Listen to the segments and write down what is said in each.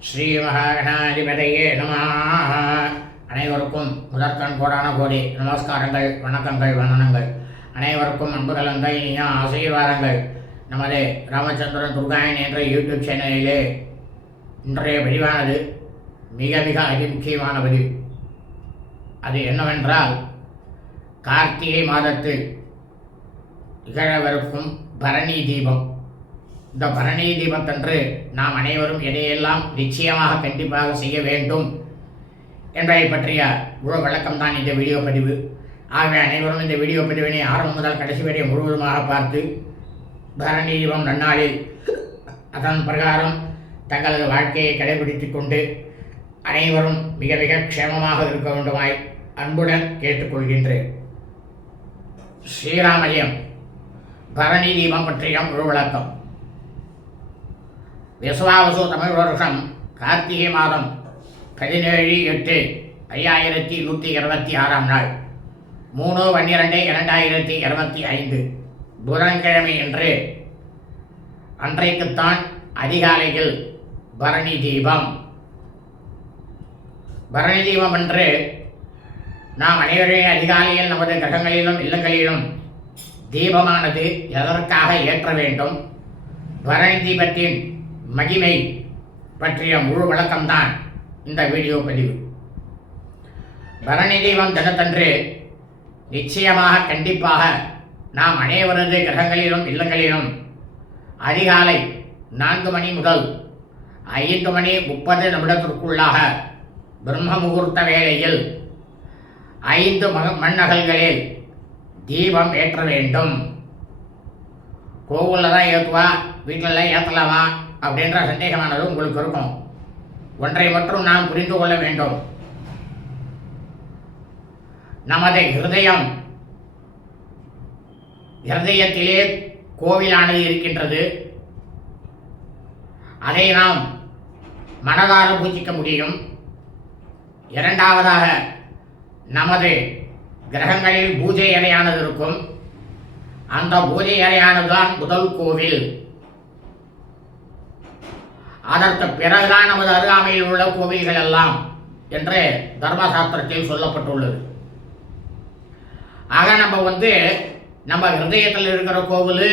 ஸ்ரீ மகாகணாதிபதையே நம. அனைவருக்கும் முதற்கண் கோடான கோடி நமஸ்காரங்கள் வணக்கங்கள் வந்தனங்கள். அனைவருக்கும் அன்பு கலந்த இனிய ஆசீர்வாதங்கள். நமது ராமச்சந்திரன் துர்காயன் என்ற யூடியூப் சேனலிலே இன்றைய பதிவானது மிக மிக அதிமுக்கியமான பதிவு. அது என்னவென்றால் கார்த்திகை மாதத்தில் நிகழவிருக்கும் பரணி தீபம். இந்த பரணி தீபத்தன்று நாம் அனைவரும் எதையெல்லாம் நிச்சயமாக கண்டிப்பாக செய்ய வேண்டும் என்பதை பற்றிய முழு விளக்கம்தான் இந்த வீடியோ பதிவு. ஆகவே அனைவரும் இந்த வீடியோ பதிவினை ஆரம்பம் முதல் கடைசி வரை முழுவதுமாக பார்த்து பரணி தீபம் நன்னாளில் அதன் பிரகாரம் தங்களது வாழ்க்கையை கடைபிடித்து கொண்டு அனைவரும் மிக மிக க்ஷேமமாக இருக்க வேண்டுமாய் அன்புடன் கேட்டுக்கொள்கின்றேன். ஸ்ரீராமஜெயம். பரணி தீபம் பற்றிய முழு விளக்கம். விசுவாவசு தமிழ் வருஷம் கார்த்திகை மாதம் பதினேழு எட்டு ஐயாயிரத்தி நூற்றி இருபத்தி ஆறாம் நாள். மூணு பன்னிரெண்டு இரண்டாயிரத்தி இருபத்தி ஐந்து. புதன்கிழமை என்று அன்றைக்குத்தான் அதிகாலையில் பரணி தீபம். பரணி தீபம் என்று நாம் அனைவரையும் அதிகாலையில் நமது கிரகங்களிலும் இல்லங்களிலும் தீபமானது எதற்காக ஏற்ற வேண்டும்? பரணி தீபத்தின் மகிமை பற்றிய முழு விளக்கம்தான் இந்த வீடியோ பதிவு. பரணி தீபம் தினத்தன்று நிச்சயமாக கண்டிப்பாக நாம் அனைவரது கிரகங்களிலும் இல்லங்களிலும் அதிகாலை நான்கு மணி முதல் ஐந்து மணி முப்பது நிமிடத்திற்குள்ளாக பிரம்ம முகூர்த்த வேளையில் ஐந்து மக மண்ணகல்களில் தீபம் ஏற்ற வேண்டும். கோவிலில் தான் ஏற்றுவா வீட்டிலலாம் ஏற்றலாமா அப்படின்ற சந்தேகமானது உங்களுக்கு இருக்கும் ஒன்றை மட்டும் நாம் புரிந்து கொள்ள வேண்டும். நமது ஹிருதயம் ஹிருதயத்திலே கோவிலானது இருக்கின்றது. அதை நாம் மனதார பூஜிக்க முடியும். இரண்டாவதாக நமது கிரகங்களில் பூஜை அறையானது இருக்கும். அந்த பூஜை அறையானதுதான் முதல் கோவில். அதற்கு பிறகுதான் நமது அருகாமையில் உள்ள கோவில்கள் எல்லாம் என்று தர்மசாஸ்திரத்தில் சொல்லப்பட்டுள்ளது. ஆக நம்ம வந்து நம்ம ஹிருதயத்தில் இருக்கிற கோவில்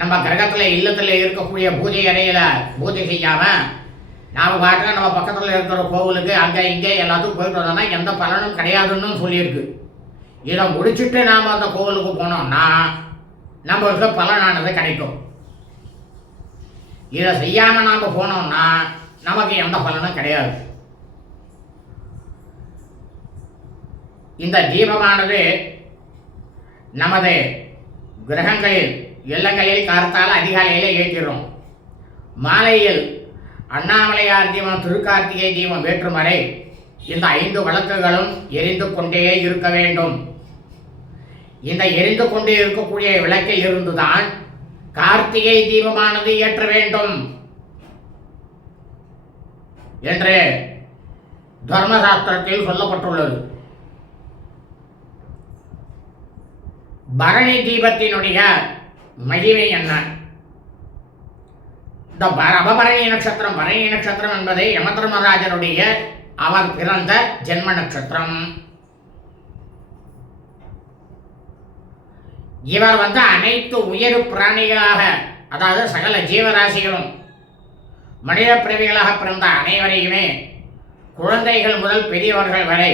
நம்ம கிரகத்தில் இல்லத்தில் இருக்கக்கூடிய பூஜை அறையில் பூஜை செய்யாமல் நாம் பாட்டுக்கு நம்ம பக்கத்தில் இருக்கிற கோவிலுக்கு அங்கே இங்கே எல்லாத்துக்கும் போயிட்டு வந்தோம்னா எந்த பலனும் கிடையாதுன்னு சொல்லியிருக்கு. இதை முடிச்சுட்டு நாம் அந்த கோவிலுக்கு போனோம்னா நம்மளுக்கு பலனானது கிடைக்கும். இதை செய்யாமல் நாம் போனோம்னா நமக்கு எந்த பலனும் கிடையாது. இந்த தீபமானது நமது கிரகங்களில் இல்லங்களில் கார்த்தால் அதிகாலையில் ஏற்றிடும் மாலையில் அண்ணாமலையார் தீபம் திருக்கார்த்திகை தீபம் வேற்றும் வரை இந்த ஐந்து விளக்குகளும் எரிந்து கொண்டே இருக்க வேண்டும். இந்த எரிந்து கொண்டே இருக்கக்கூடிய விளக்கில் இருந்துதான் கார்த்திகை தீபமானது ஏற்ற வேண்டும். என்று தர்மசாஸ்திரத்தில் சொல்லப்பட்டுள்ளது. பரணி தீபத்தினுடைய மகிமை என்ன? இந்த அபபரணி நட்சத்திரம் பரணி நட்சத்திரம் என்பது யமதர்மராஜனுடைய அவர் பிறந்த ஜென்ம நட்சத்திரம். இவர் வந்து அனைத்து உயர் பிராணிகளாக அதாவது சகல ஜீவராசிகளும் மனித பிறவிகளாக பிறந்த அனைவரையுமே குழந்தைகள் முதல் பெரியவர்கள் வரை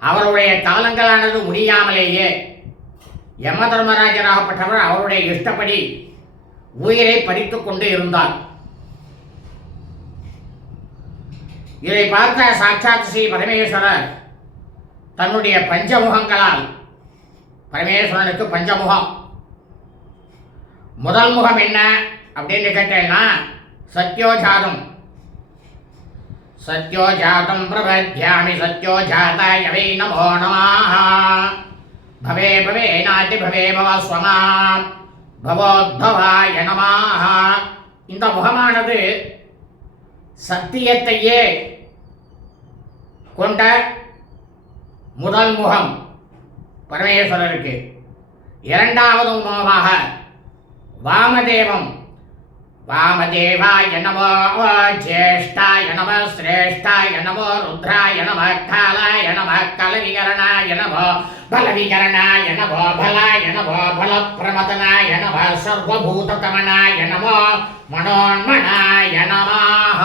அவருடைய காலங்களானது முடியாமலேயே யம தர்மராஜராகப்பட்டவர் அவருடைய இஷ்டப்படி உயிரை பறித்து கொண்டு இருந்தார். இதை பார்த்த சாட்சாத் ஸ்ரீ பரமேஸ்வரர் தன்னுடைய பஞ்சமுகங்களால் பரமேஸ்வரனுக்கு பஞ்சமுகம் முதல் முகம் என்ன அப்படின்னு கேட்டேன்னா சத்யோஜாதம் சத்யோஜாதம் பிரபத்யாமி சத்யோஜாதாய வை நமோ நமாக பவே பவே நாட்டி பவே பவ ஸ்வமாம் பவோத்பவாய நமாக இந்த முகமானது சத்தியத்தையே கொண்ட முதல் முகம் பரமேஸ்வரருக்கு. இரண்டாவது முகமாக வாமதேவம். வாமதேவாய நமோ ஜேஷ்டாய நம சிரேஷ்டாய நமோ ருத்ராய நம காலாய நம கலவிகரணாய நமோ பலவிகரணாய நமோ பலாய நமோ பலப்பிரமதனாய நம சர்வபூததமனாய நமோ மனோன்மனாய நமாக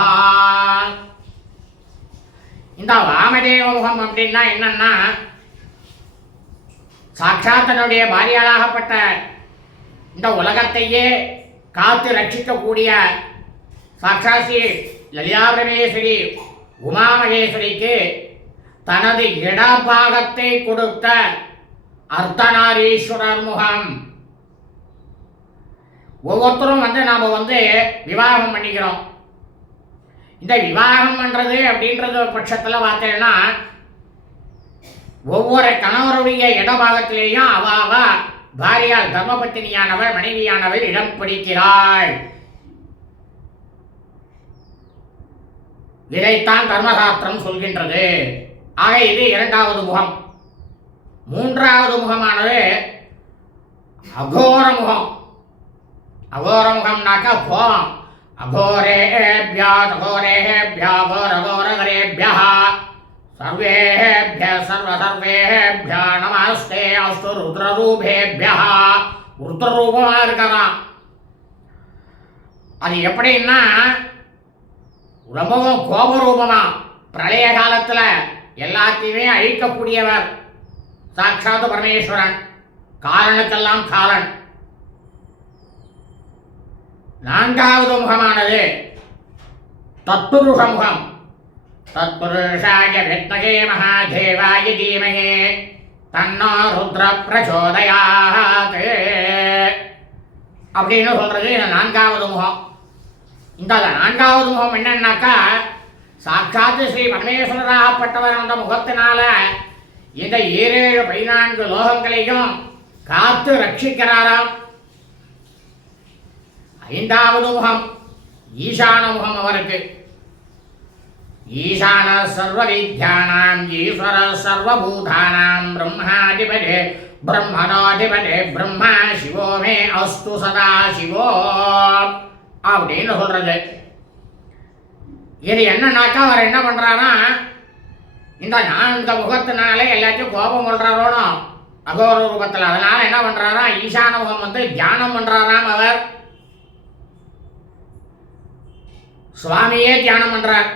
இந்த வாமதேவ முகம் அப்படின்னா என்னன்னா சாட்சாத் தன்னுடைய பாரியாளாகப்பட்ட இந்த உலகத்தையே காத்து ரட்சிக்கக்கூடிய சாட்சாசி லலிதா உமாமகேஸ்வரிக்கு தனது இடபாகத்தை கொடுத்த அர்த்தநாரீஸ்வரர் முகம். ஒவ்வொருத்தரும் வந்து நாம் வந்து விவாகம் பண்ணிக்கிறோம். இந்த விவாகம் பண்ணுறது அப்படின்றது பட்சத்தில் பார்த்தீங்கன்னா ஒவ்வொரு கணவருடைய இடபாகத்திலேயும் அவ அவ பாரியால் தர்மபத்தினியானவள் மனைவியானவள் இடம் பிடிக்கிறாள். இதைத்தான் தர்மசாஸ்திரம் சொல்கின்றது. ஆக இது இரண்டாவது முகம். மூன்றாவது முகமானது அகோர முகம். அகோர முகம்னாக்கா கோபம் அகோரேபியா அகோரேபியா சர்வே सर्वेभ्य सर्वसर्वेभ्य நமஸ்தே அஸ்து ருத்ரரூபேபிய ருத்ரரூபமாக இருக்கிறான் அது எப்படின்னா ரொம்பவும் கோபரூபமா பிரளய காலத்துல எல்லாத்தையுமே அழிக்கக்கூடியவர் சாட்சாத் பரமேஸ்வரன் காலனுக்கெல்லாம் காலன் நான்காவது முகமானது தத்துருஷ முகம் तत्पुरुषाय विद्महे महादेवाय धीमहि தன்னோ ருத்ர பிரச்சோதயாத் அப்படின்னு சொல்றது இந்த நான்காவது முகம் இந்த நான்காவது முகம் என்னன்னாக்கா சாட்சாத் ஸ்ரீ பரமேஸ்வரராகப்பட்டவர் அந்த முகத்தினால இந்த ஈரேழு பதினான்கு லோகங்களையும் காத்து ரட்சிக்கிறாராம் ஐந்தாவது முகம் ஈசான முகம் அவருக்கு ஈசான சர்வவித்யானாம் ஈஸ்வர சர்வபூதானாம் பிரம்மாதிபதே பிரம்மணோதிபதே பிரம்மா சிவோமே அஸ்து சதா சிவோ அப்படின்னு சொல்றது. இது என்னன்னாக்கா அவர் என்ன பண்றாரா இந்த நான் இந்த முகத்தினாலே எல்லாத்தையும் கோபம் கொள்றாரோனோ அகோர ரூபத்தில். அதனால என்ன பண்றாரா ஈசான முகம் வந்து தியானம் பண்றாராம் அவர். சுவாமியே தியானம் பண்றார்.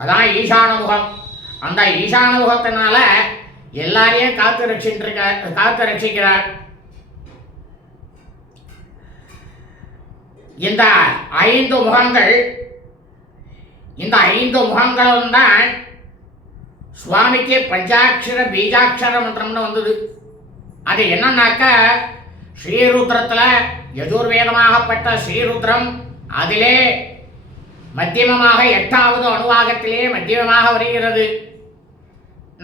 அதான் ஈசான முகம் அந்த ஈசான முகத்தினால எல்லாரையும் காத்து ரட்சின்றிருக்கார் காத்து ரட்சிக்கிறார். இந்த ஐந்து முகங்கள் இந்த ஐந்து முகங்களும் தான் சுவாமிக்கு பஞ்சாட்சர பீஜாட்சர மந்திரம்னு வந்தது. அது என்னன்னாக்கா ஸ்ரீருத்ரத்தில் யஜுர்வேதமாகப்பட்ட ஸ்ரீருத்ரம் அதிலே மத்தியமமாக எட்டாவது அணுவாகத்திலே மத்தியமமாக வருகிறது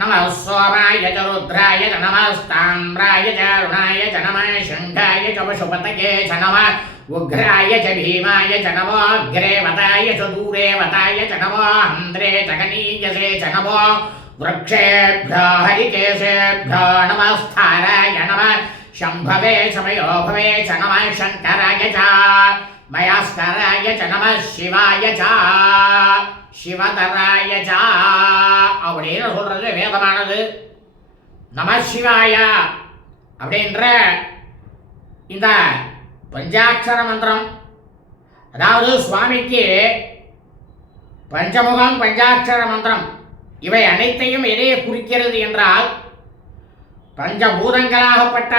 நம சோமாய ச ருத்ராய ச நமஸ்தாம்ராய ச அருணாய ச நம சண்டாய ச பசுபதகே ச நம உக்ராய ச பீமாய ச நமோ அக்ரே வதாய ச தூரே வதாய ச நமோ ஹந்திரே ச கணீயசே ச நமோ वृक्षेभ्यो हरिकेशेभ्यो नमस्ताराय नमः शम्भवे समयो भवे च नमः शङ्कराय च மயாஸ்கராய ச நம சிவாய சா சிவதராய சா அப்படின்னு சொல்கிறது வேதமானது. நம சிவாயா அப்படின்ற இந்த பஞ்சாட்சர மந்திரம். அதாவது சுவாமிக்கு பஞ்சமுகம் பஞ்சாட்சர மந்திரம் இவை அனைத்தையும் எதையை குறிக்கிறது என்றால் பஞ்சபூதங்களாகப்பட்ட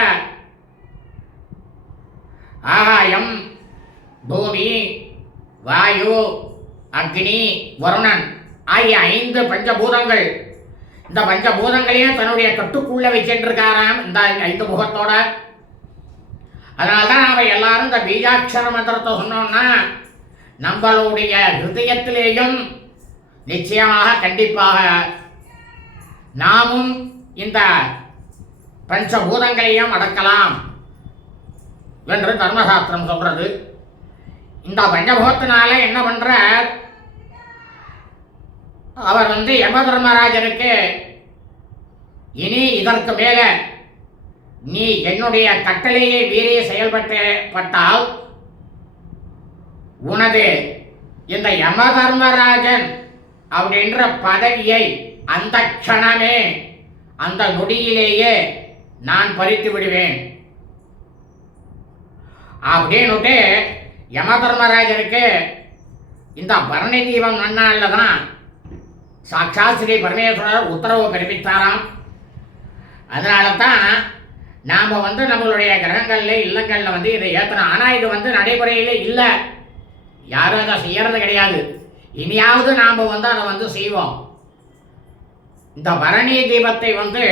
ஆகாயம் பூமி வாயு அக்னி வருணன் ஆகிய ஐந்து பஞ்சபூதங்கள். இந்த பஞ்சபூதங்களையும் தன்னுடைய கட்டுக்குள்ள வச்சிருக்காராம் இந்த ஐந்து முகத்தோட. அதனால தான் நாம எல்லாரும் இந்த பீஜாட்சர மந்திரத்தை சொன்னோம்னா நம்மளுடைய ஹிருதயத்திலேயும் நிச்சயமாக கண்டிப்பாக நாமும் இந்த பஞ்சபூதங்களையும் அடக்கலாம் என்று தர்மசாஸ்திரம் சொல்றது. இந்த பஞ்சபூதத்தினால என்ன பண்றார்? அவர் வந்து யம தர்மராஜனுக்கு இனி இதற்கு மேல நீ என்னுடைய கட்டளையை மீறி செயல்பட்டு பட்டால் உனது இந்த யம தர்மராஜன் அப்படின்ற பதவியை அந்த க்ஷணமே அந்த நொடியிலேயே நான் பறித்து விடுவேன். அப்படின்னுட்டு யம தர்மராஜனுக்கு இந்த பரணி தீபம் நன்னாளில் தான் சாட்சா ஸ்ரீ பரமேஸ்வரர் உத்தரவு பிறப்பித்தாராம். அதனால தான் நாம் வந்து நம்மளுடைய கிரகங்களில் இல்லங்களில் வந்து இதை ஏற்றணும் ஆனால் இது வந்து நடைமுறையில் இல்லை. யாரும் அதை செய்யறது கிடையாது. இனியாவது நாம் வந்து அதை வந்து செய்வோம். இந்த பரணி தீபத்தை வந்து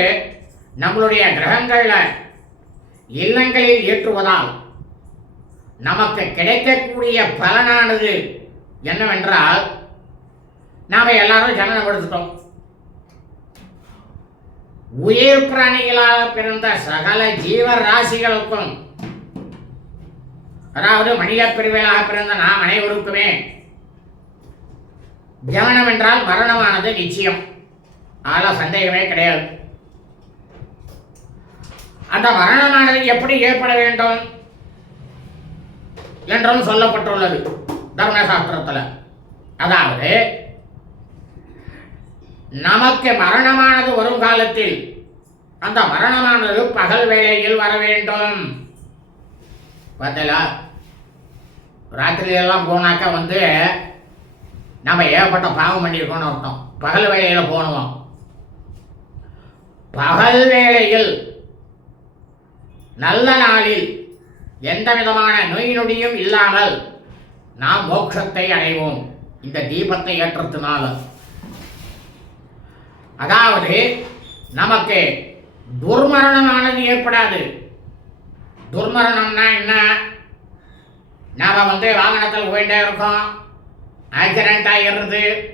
நம்மளுடைய கிரகங்களில் இல்லங்களில் ஏற்றுவதால் நமக்கு கிடைக்கக்கூடிய பலனானது என்னவென்றால் நாம் எல்லாரும் ஜனனப்படுத்திட்டோம் உயிர் பிராணிகளாக பிறந்த சகல ஜீவ ராசிகளுக்கும் அதாவது மனித பிரிவுகளாக பிறந்த நாம் அனைவருக்குமே ஜனனம் என்றால் மரணமானது நிச்சயம். அதில் சந்தேகமே கிடையாது. அந்த மரணமானது எப்படி ஏற்பட வேண்டும்? என்றும் சொல்லப்பட்டுள்ளது. தர்மசாஸ்திரத்தில். அதாவது நமக்கு மரணமானது வரும் காலத்தில் அந்த மரணமானது பகல் வேளையில் வர வேண்டும். பார்த்தீங்களா? ராத்திரியெல்லாம் போனாக்கா வந்து நம்ம ஏகப்பட்ட பாவம் பண்ணியிருக்கோம்னு அர்த்தம். பகல் வேளையில் போனோம் பகல் வேளையில் நல்ல நாளில் எந்த விதமான நோய் நொடியும் இல்லாமல் நாம் மோட்சத்தை அடைவோம். இந்த தீபத்தை ஏற்றத்தினால. அதாவது நமக்கு துர்மரணமானது ஏற்படாது. துர்மரணம்னா என்ன? நாம் வந்து வாகனத்தில் போயிட்டே இருக்கோம். ஆக்சிடென்ட் ஆகிடுறது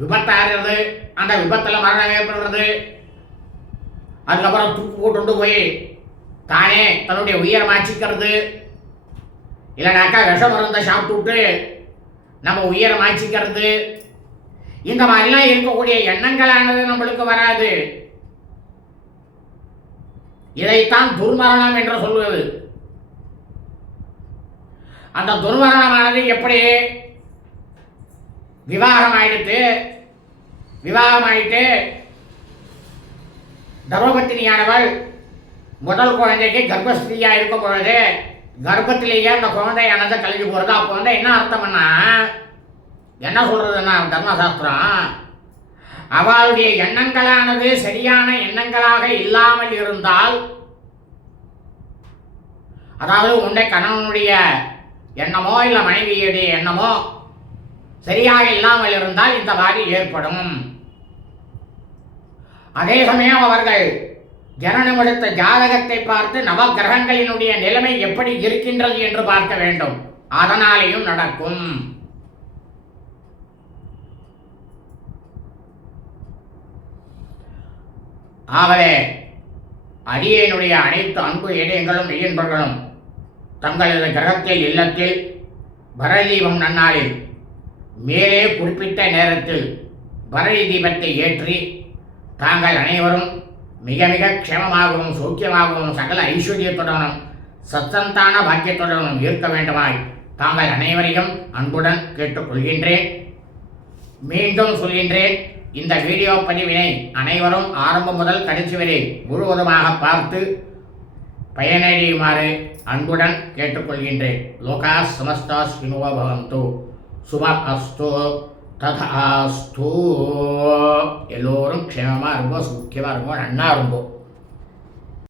விபத்தாகிறது அந்த விபத்தில் மரணம் ஏற்படுறது. அதுக்கப்புறம் தூக்கு போட்டு போய் தானே தன்னுடைய உயிரை மாச்சிக்கிறது இல்லைனாக்கா விஷ மருந்தை சாப்பிட்டு விட்டு நம்ம உயிரை மாச்சிக்கிறது இந்த மாதிரிலாம் இருக்கக்கூடிய எண்ணங்களானது நம்மளுக்கு வராது. இதைத்தான் துர்மரணம் என்று சொல்வது. அந்த துர்மரணமானது எப்படி? விவாகம் ஆயிடுத்து விவாகம் ஆயிட்டு தர்மபத்தினியானவள் முதல் குழந்தைக்கு கர்ப்பஸ்திரியா இருக்கும் பொழுது கர்ப்பத்திலேயே அந்த குழந்தையானது கழிஞ்சு போறது. அப்போ வந்து என்ன அர்த்தம்னா என்ன சொல்றதுன்னா தர்மசாஸ்திரம் அவளுடைய எண்ணங்களானது சரியான எண்ணங்களாக இல்லாமல் இருந்தால் அதாவது உன்னை கணவனுடைய எண்ணமோ இல்லை மனைவியுடைய எண்ணமோ சரியாக இல்லாமல் இருந்தால் இந்த மாதிரி ஏற்படும். அதே சமயம் அவர்கள் ஜனனம் எடுத்த ஜாதகத்தை பார்த்து நவகிரகங்களினுடைய நிலைமை எப்படி இருக்கின்றது என்று பார்க்க வேண்டும். அதனாலேயும் நடக்கும். ஆகவே அடியனுடைய அனைத்து அன்பு இடையங்களும் மெய்யன்பர்களும் தங்களது கிரகத்தில் இல்லத்தில் பரதீபம் நன்னாளில் மேலே குறிப்பிட்ட நேரத்தில் பரதி தீபத்தை ஏற்றி தாங்கள் அனைவரும் மிக மிக க்ஷமமாகவும் சௌக்கியமாகவும் சகல ஐஸ்வர்யத்துடனும் சத்தந்தான பாக்கியத்துடனும் இருக்க வேண்டுமாய் தாங்கள் அனைவரையும் அன்புடன் கேட்டுக்கொள்கின்றேன். மீண்டும் சொல்கின்றேன் இந்த வீடியோ பதிவினை அனைவரும் ஆரம்பம் முதல் கடைசி வரை முழுவதுமாக பார்த்து பயனடையுமாறு அன்புடன் கேட்டுக்கொள்கின்றேன். லோகா சமஸ்தா ஸ்வினுவ பவந்து. சுபம் அஸ்து. ததாஸ்தூ எல்லோரும் க்ஷேமமாக இருங்கோ சுக்கியமாக இருங்கோ நன்னா இருங்கோ